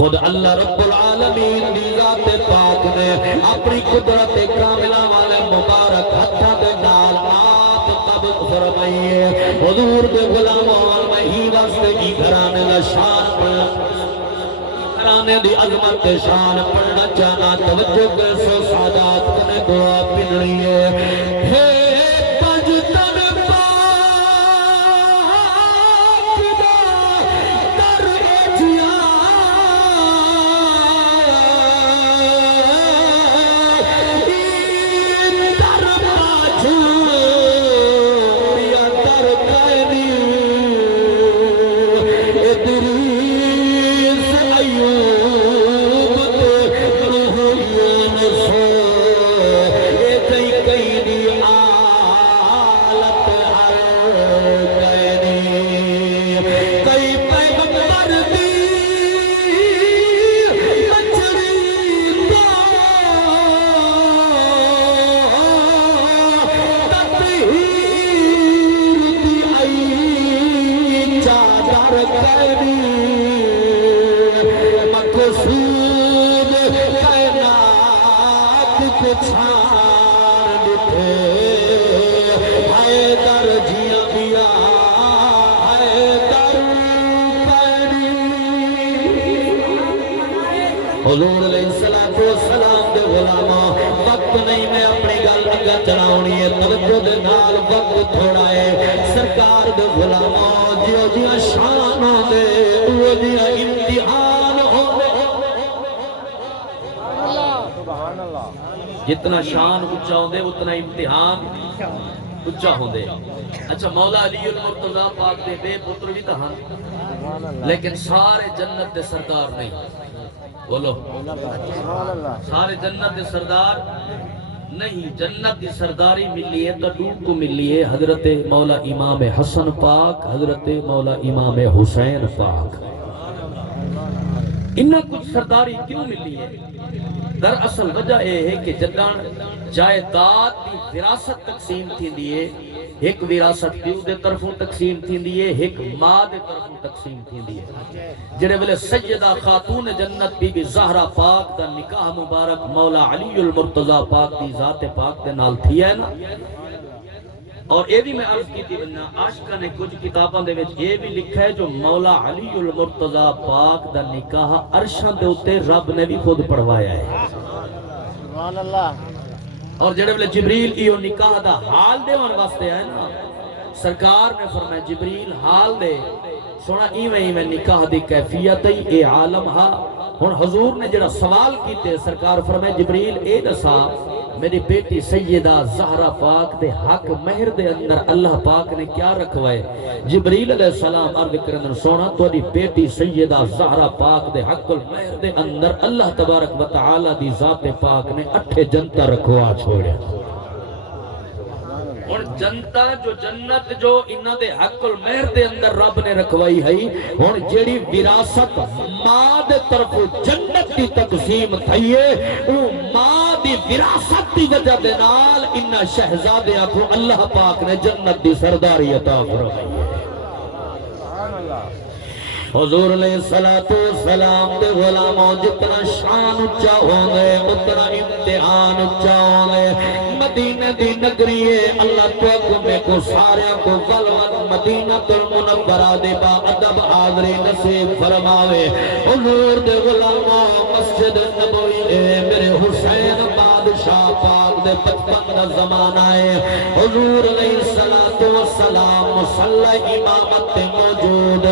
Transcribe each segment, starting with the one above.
خود اللہ رب العالمین دی ذات پاک نے اپنی قدرت کاملہ والے مبارک ہتھاں دے نال آپ قبض فرمائیے حضور دے غلاموں والمہی واسطے کی گھرانے دا شان گھرانے دی عظمت شان پڑھنا چاہنا توجہ کے سو سادات کنے دعا پڑھنی ہے حضور علیہ السلام دے غلامہ وقت نہیں میں اپنی گل اگا چڑھاؤنی ہے توجہ دے نال وقت تھوڑا ہے سرکار دے غلامہ جیو جیو شان ہو دے وہ جیو امتحان ہو دے جتنا شان اچھا ہو دے اتنا امتحان اچھا ہو دے اچھا مولا علی المرتضی پاک دے بے پتر بھی تہاں لیکن سارے جنت دے سردار نہیں بولو سارے جنت دے سردار نہیں جنت دی سرداری ملی ہے قدوم کو ملی ہے حضرت مولا امام حسن پاک حضرت مولا امام حسین پاک انہاں کچھ سرداری کیوں ملی ہے دراصل وجہ یہ ہے کہ جدان جائیداد دی وراثت تقسیم تھی دیئے ایک وراثت پیو دے طرفوں تقسیم تھی دیئے ایک ماں دے طرفوں تقسیم تھی دیئے جنہیں بلے سیدہ خاتون جنت بی بی زہرہ پاک دا نکاح مبارک مولا علی المرتضی پاک دی ذات پاک دے نال تھی ہے نا اور یہ بھی میں عرض کی تھی بننا عاشقہ نے کچھ کتاباں دے وچ یہ بھی لکھا ہے جو مولا علی المرتضی پاک دا نکاح عرشاں دے ہوتے رب نے بھی خود پڑھوایا ہے سبحان اللہ اور جڑے بلے جبریل ایو نکاح دا حال دے وان واسطے ہے نا سرکار نے فرمایا جبریل حال دے سونا ایویں نکاح دی کیفیت اے عالم ہا ہن حضور نے جڑا سوال کیتے سرکار فرمایا جبریل اے دسا میری بیٹی سیدہ زہرہ پاک دے حق مہر دے اندر اللہ پاک نے کیا رکھوائے جبریل علیہ السلام عرض کرنے سونا توڑی بیٹی سیدہ زہرہ پاک دے حق المہر دے اندر اللہ تبارک و تعالی دی ذات پاک نے 8 جنتا رکھوا چھوڑے اور جنتا جو جنت جو انہ دے حق المہر دے اندر رب نے رکھوائی ہے اور جیڑی وراثت ماں دے طرف جنت کی تقسیم تھئیے او ماں دی وراثت دی وجہ دے نال انہ شہزادیاں کو اللہ پاک نے جنت دی سرداری عطا فرمائی ہے حضور علیہ السلام دے غلاموں جتنا شان اچھا ہوندے اتنا امتحان اچھا ہوندے مدینہ دی نگری ہے اللہ تو میں کو سارے کو ولوت مدینہ المنورہ دے با ادب حاضری نصیب فرماوے حضور دے غلاموں مسجد نبوی میرے حسین بادشاہ پاک دے 55 زمانہ ہے حضور علیہ السلام مصلی امامت موجود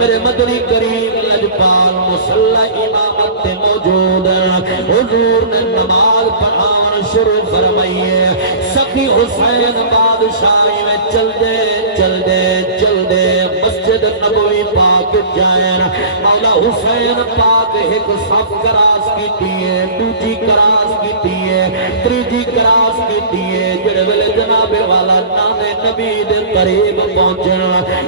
میرے مدنی کریم لجپال مصلی امامت موجود حضور نے نماز پڑھان شروع فرمائیے سخی حسین بادشاہی میں چل دے مسجد نبوی پاک جائر مولا حسین پاک ایک صف کراس کی دیئے دوجی کراس کی دیئے تریجی کراس کی دیئے جڑے ویلے جناب والا نانے نبی دے قریب پہنچن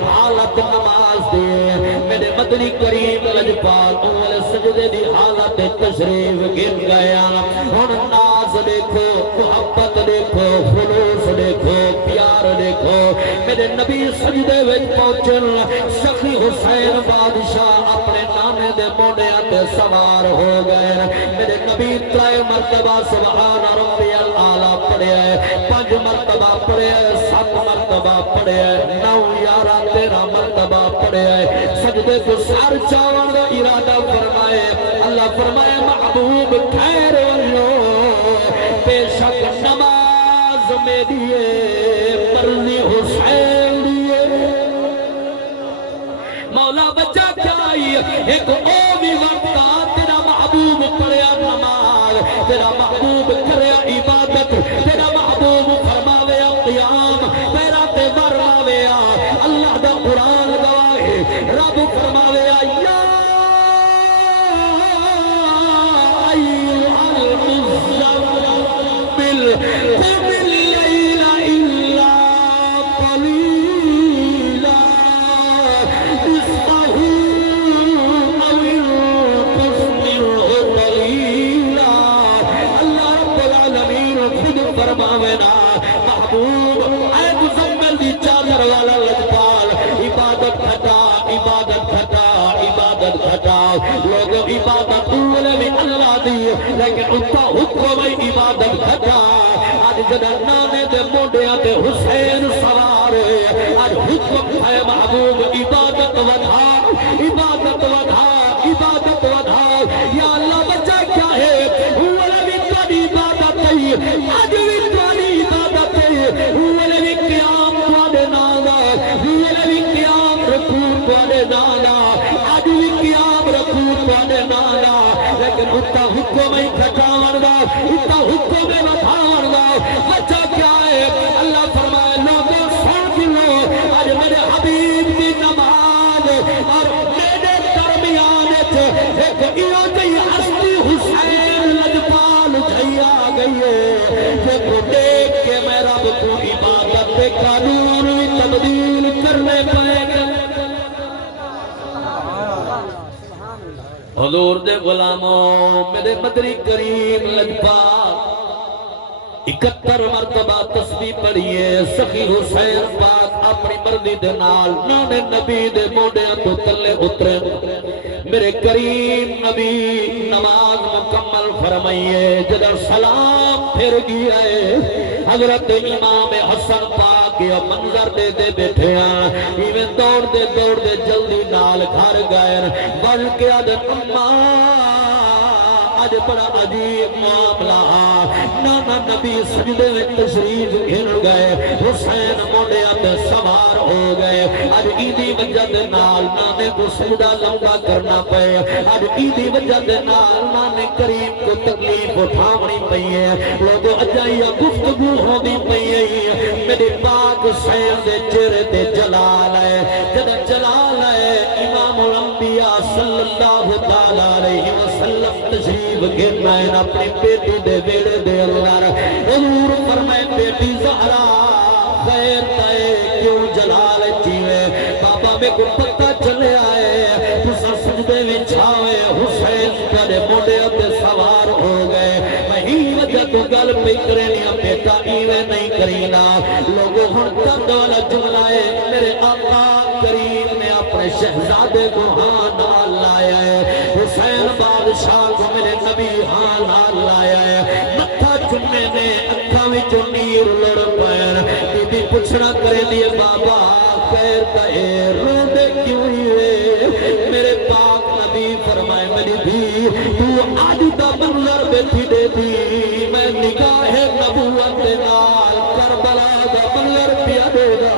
حالت نماز دے میرے مدنی کریم لجپال اول سجدے دی حالت تشریف گر گیا ہن ناز دیکھو محبت دیکھو خلوص دیکھو پیار دیکھو میرے نبی سجدے وچ پہنچن سخی حسین بادشاہ اپنے نانے دے موڑے تے سوار ہو گئے میرے نبی 3 مرتبہ سبحان ربی الاعلی پڑھیا ہے 5 مرتبہ پڑھیا ہے 7 مرتبہ پڑھیا ہے 9 11 13 مرتبہ پڑھیا ہے سجدے کو سر چاون دا ارادہ فرمائے اللہ فرمائے محبوب خیر والو بے شک نماز میری مرضی حسین دیے مولا بچہ کیا آئی ایک اومی وقتا تیرا محبوب پڑھیا نماز تیرا محبوب کریا عبادت تیرا محبوب فرماوے قیام تیرا تے ورماوے اللہ دا قرآن گواہے رب فرماوے یا ایوہ المزمل قم اللیل الا قلیلا نصفہ او انقص منہ قلیلا اللہ رب العالمین خود فرماوینا محبوب اے مزمل دی چادر والا لجپال عبادت گھٹا عبادت گھٹا عبادت گھٹا لوگ عبادت اولے بھی اللہ دی لیکن انتا حکم عبادت گھٹا آج جدہ نانے دے موڑیاں دے حسین سوار آج حکم ہے محبوب عبادت ودھا عبادت ودھا عبادت ودھا یا اللہ بچہ کیا ہے اولے بھی تاری عبادت ہے آج بھی تاری عبادت ہے اولے بھی قیام توانے نانا اولے بھی قیام رکوع توانے نانا آج بھی قیام رکوع توانے نانا لیکن اتا حکم ہی کھٹاون دا اتا حکم ہی وطاون دا بچہ کیا ہے اللہ فرمائے لوگوں سن لو آج میرے حبیب کی نماز اور میرے درمیان ایک ایو جی ہستی حسین لجپال جھیا گئی ہے دیکھو دیکھ کے میں رب کو عبادت پہ قانون تبدیل کرنے پائے گا حضور دے غلاموں میرے مدری کریم لجپال 71 مرتبہ تسبیح پڑھیے سخی حسین پاک اپنی مرضی دے نال نانے نبی دے موڑیاں تو تلے اترے میرے کریم نبی نماز مکمل فرمائیے جدر سلام پھر گیا ہے حضرت امام حسن پاک یا منظر دے دے بیٹھے ہیں ایویں دوڑ دے جلدی نال گھر گئے بڑھ کے عدد آج بڑا عجیب معاملہ نانا نبی سجدے میں تشریف گھر گئے حسین موڑیا تے سوار ہو گئے آج ایدی وجہ دے نال نانے کو سجدہ لمبا کرنا پئے آج ایدی وجہ دے نال نانے کریم کو تکلیف اٹھاونی پئیے لوگوں اجائیہ گفتگو ہوندی پئیے میرے پاک حسین دے چہرے تے جلال ہے جدہ جلال ہے امام الانبیاء صلی اللہ علیہ وسلم تشریف گرنا ہے اپنی بیٹی دے بیڑے دے اللہ حضور فرمائے بیٹی زہرا خیر تائے کیوں جلال چیوے بابا میں کو پتہ چلے آئے تسا سجدے میں چھاوے حسین کرے موڑے تے سوار ہو گئے میں ہی وجہ تو گل پہ کرنیا بیٹا ایوے نہیں کرینا لوگوں ہن ترد والا جملہ ہے میرے آقا کریم نے اپنے شہزادے کو ہاں نال لایا ہے حسین بادشاہ کو میرے نبی ہاں نال لایا ہے متھا چنے نے اکھا وچوں نیر لڑ پیر بی بی پوچھنا کرے دیے بابا خیر کہے رو دے کیوں ہوئے میرے پاک نبی فرمائے میری بھی تو آج دا منظر بیٹھی دے دی میں نگاہ نبوت نال کربلا دا منظر پیا دے گا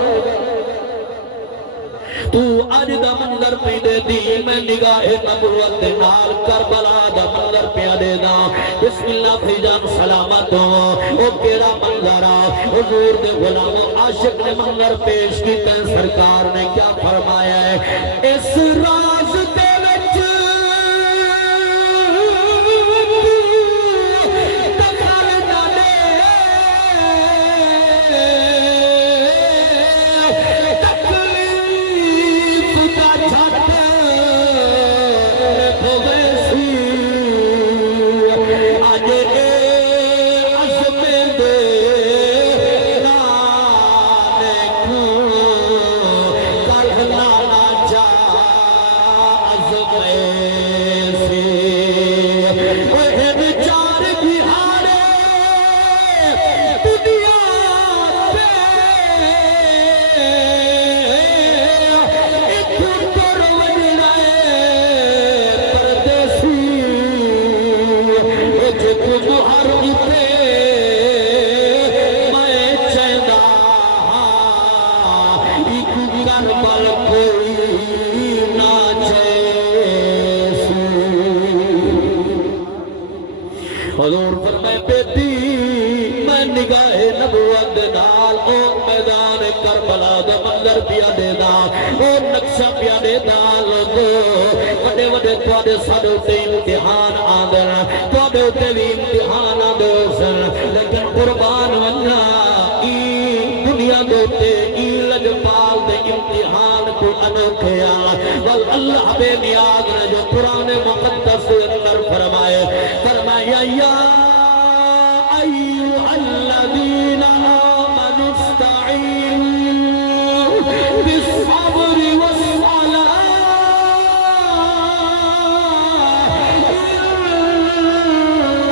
تو آج دا منظر پہ دے دی میں نگاہ نبوت نال کربلا دا منظر پہ دے دا بسم اللہ فیجان سلامتوں او کیڑا منظرہ حضور دے غلاموں عاشق نے منظر پیش کی تین سرکار نے کیا فرمایا ہے اس راز دے وچ دخل نہ دے دنیا حضور فرمائے بیٹی میں نگاہ نبوت نال او میدان کربلا دا منظر پیا دے دا او نقشہ پیا دے دا لوگو وڈے وڈے توڑے ساڑے ہوتے امتحان آدھر توڑے ہوتے بھی امتحان آدھر لیکن قربان ونہ ای دنیا دوتے ای لجپال دے امتحان کو انوکھیا والاللہ بے نیاز نے جو قرآن مقدس اندر فرمائے یا ایوہ الذین آمنوا استعینوا بالصبر والصلاة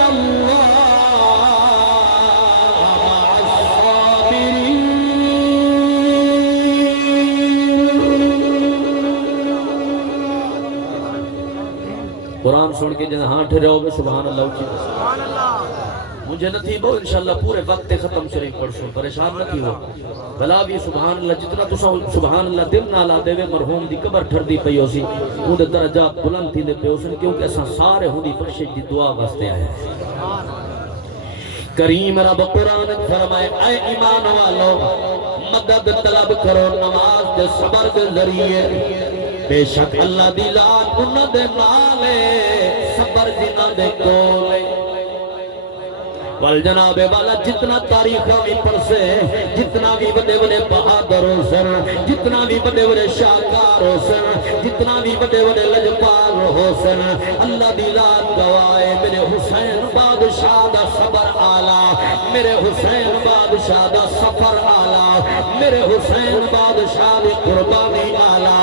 ان اللہ مع الصابرین قرآن سن کے جنہاں ہاں ٹھہرے ہو میں سبحان اللہ کی مجھے نہ تھی وہ انشاءاللہ پورے وقت ختم شریف پڑھشوں پریشان نہ تھی وہ بلا بھی سبحان اللہ جتنا تو سبحان اللہ دل نہ لا دے وے مرحوم دی قبر ٹھر دی پئی ہوسی وہ دے درجات بلند تھی دے پئی ہوسن کیونکہ ایسا سارے ہوں دی پرشید دی دعا واسطے آئے کریم رب قرآن فرمائے اے ایمان والو مدد طلب کرو نماز دے صبر دے ذریعے بے شک اللہ دی لان انہ دے نالے صبر جنہ دے کولے والجناب والا جتنا تاریخ بھی پڑھ سے جتنا بھی بڑے بڑے بہادر ہو سن جتنا بھی بڑے بڑے شاکار ہو سن جتنا بھی بڑے بڑے لجپال ہو سن اللہ دی ذات گوائے میرے حسین بادشاہ دا صبر آلہ میرے حسین بادشاہ دا سفر آلہ میرے حسین بادشاہ دی قربانی آلہ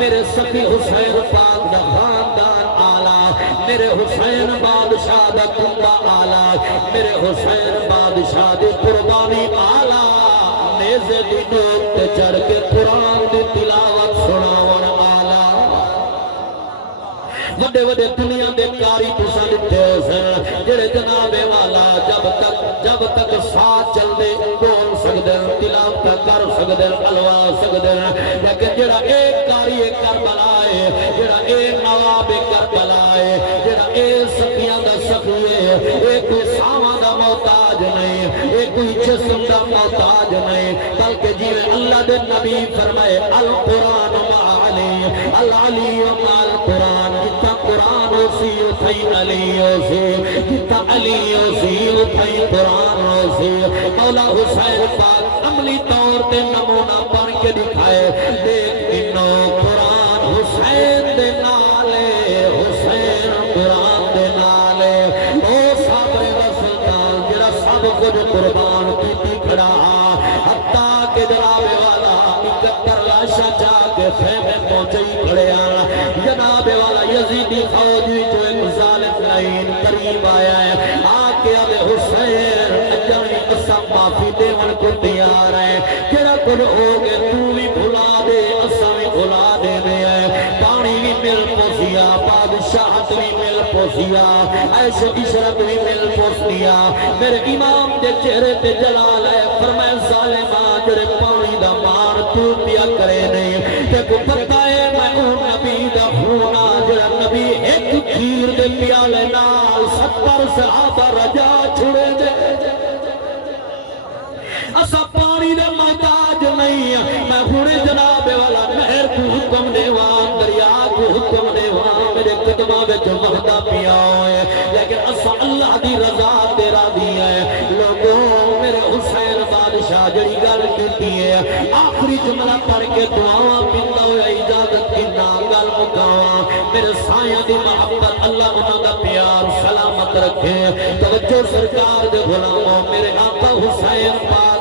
میرے سخی حسین پاک دا خاندان آلہ میرے حسین بادشاہ دا کنبہ آلہ میرے حسین بادشاہ دی قربانی آلہ نیزے دی نوک تے چڑھ کے قرآن دی تلاوت سناون آلہ وڈے وڈے دنیا دے کاری تساں دتے ہو سن جڑے جناب والا جب تک ساتھ چل دے بول سکدے تلاوت کر سکدے الوا سکدے لیکن جڑا ایک کاری کربلا ہے جڑا ایک نواب کربلا ہے جڑا ایک سخیاں دا سخی ہے ایک کوئی ساواں دا محتاج نہیں ایک کوئی جسم دا محتاج نہیں بلکہ جیوے اللہ دے نبی فرمائے القرآن مع علی العلی مع القرآن جتا قرآن اسی اتھائی علی اسی جتا علی اسی اتھائی قرآن اسی مولا حسین پاک عملی طور تے نمونہ پڑھ کے دکھائے دیکھ انہوں قرآن حسین دے نالے حسین قرآن دے نالے او صبر وسلطان جرا سب کچھ قربان کی کھڑا حتیٰ کہ جناب والا 71 لاشا جا کے خیمے پہنچے کھڑے آنا جناب والا یزیدی فوجی جو ایک ظالم لائن قریب آیا ہے آکے اب حسین اجانی قسم معافی دیون کو تیار ہے جڑا کل ہو گئے تو بھی بھلا دے اسا بھی بھلا دے دے پانی بھی مل پوسیا بادشاہت بھی مل پوسیا عیش و عشرت بھی مل پوسیا میرے امام دے چہرے تے جلال ہے فرمائے ظالماں جڑے پانی دا مار تو پیا کرے نہیں تے کو پتہ ہے میں اون نبی دا خونا جڑا نبی ایک کھیر دے پیالے نال 70 صحابہ رجا چھڑے دے اسا پانی دے محتاج نہیں میں ہونے جناب والا مہر کو حکم دیوان دریا کو حکم دیوان میرے قدمہ بچ مہدہ پیا ہوئے لیکن اسا اللہ دی رضا تیرا دیا ہے لوگوں میرے حسین بادشاہ جڑی گل کیتی ہے آخری جملہ پڑھ کے دعاواں پیندا ہویا اجازت کی گل مکاواں میرے سایہ دی محبت اللہ انہاں دا پیار سلامت رکھے توجہ سرکار دے غلاموں میرے آقا حسین پاک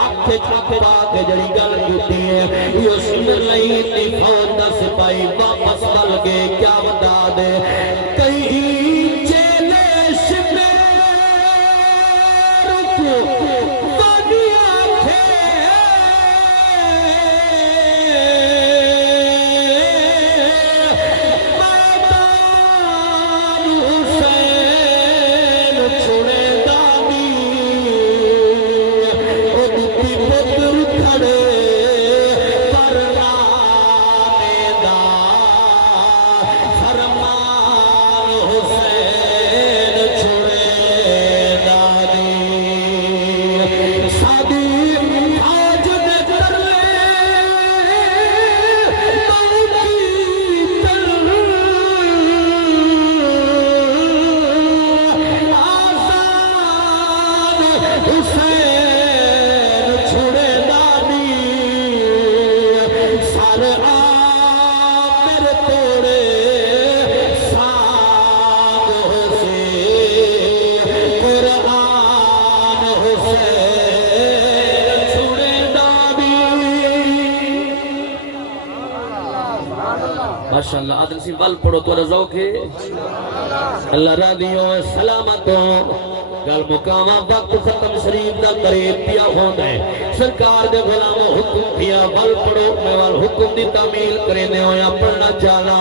آنکھے چھاپے باقے جڑی گل کیتی ہے یہ سمر لئی تی فوج دا سپاہی واپس بل گئے کیا بتا دے کہیں جیلے شمیر کو ماشاءاللہ عادل سی بل پڑھو تو ذوق ہے اللہ راضیوں سلامتوں گل مقامہ وقت ختم شریف دا قریب پیا ہوتا ہے سرکار دے غلاموں حکم پیا بل پڑھو میں وال حکم دی تعمیل کرنے ہویا پڑھنا چاہنا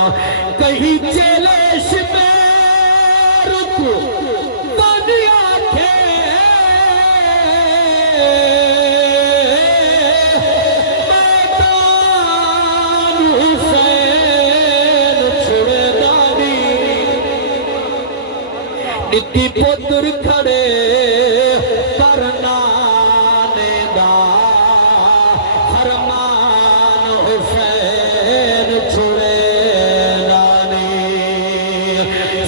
کہیں چیلش میں رکو بانی آنکھیں میدان حسین چھوڑے داری نتی پتر کھڑے پرنانے دا فرمان حسین چھوڑے داری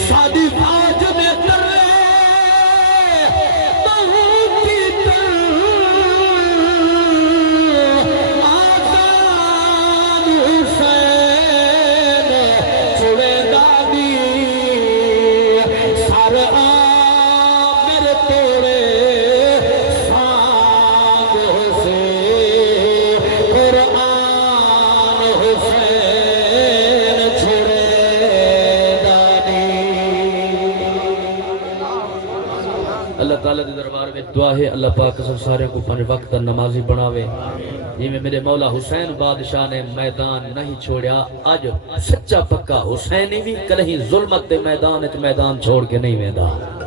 سادی فاج میں کرے بہو کی تر آزاد حسین چھوڑے داری سر آمر توڑے سانگ حسین قرآن حسین چھوڑے دانی اللہ تعالیٰ دے دربار میں دعا ہے اللہ پاک سب سارے کو پانے وقت نمازی بناوے یہ میں میرے مولا حسین بادشاہ نے میدان نہیں چھوڑیا آج سچا پکا حسینی بھی کہیں ظلمت دے میدان چھوڑ کے نہیں میدان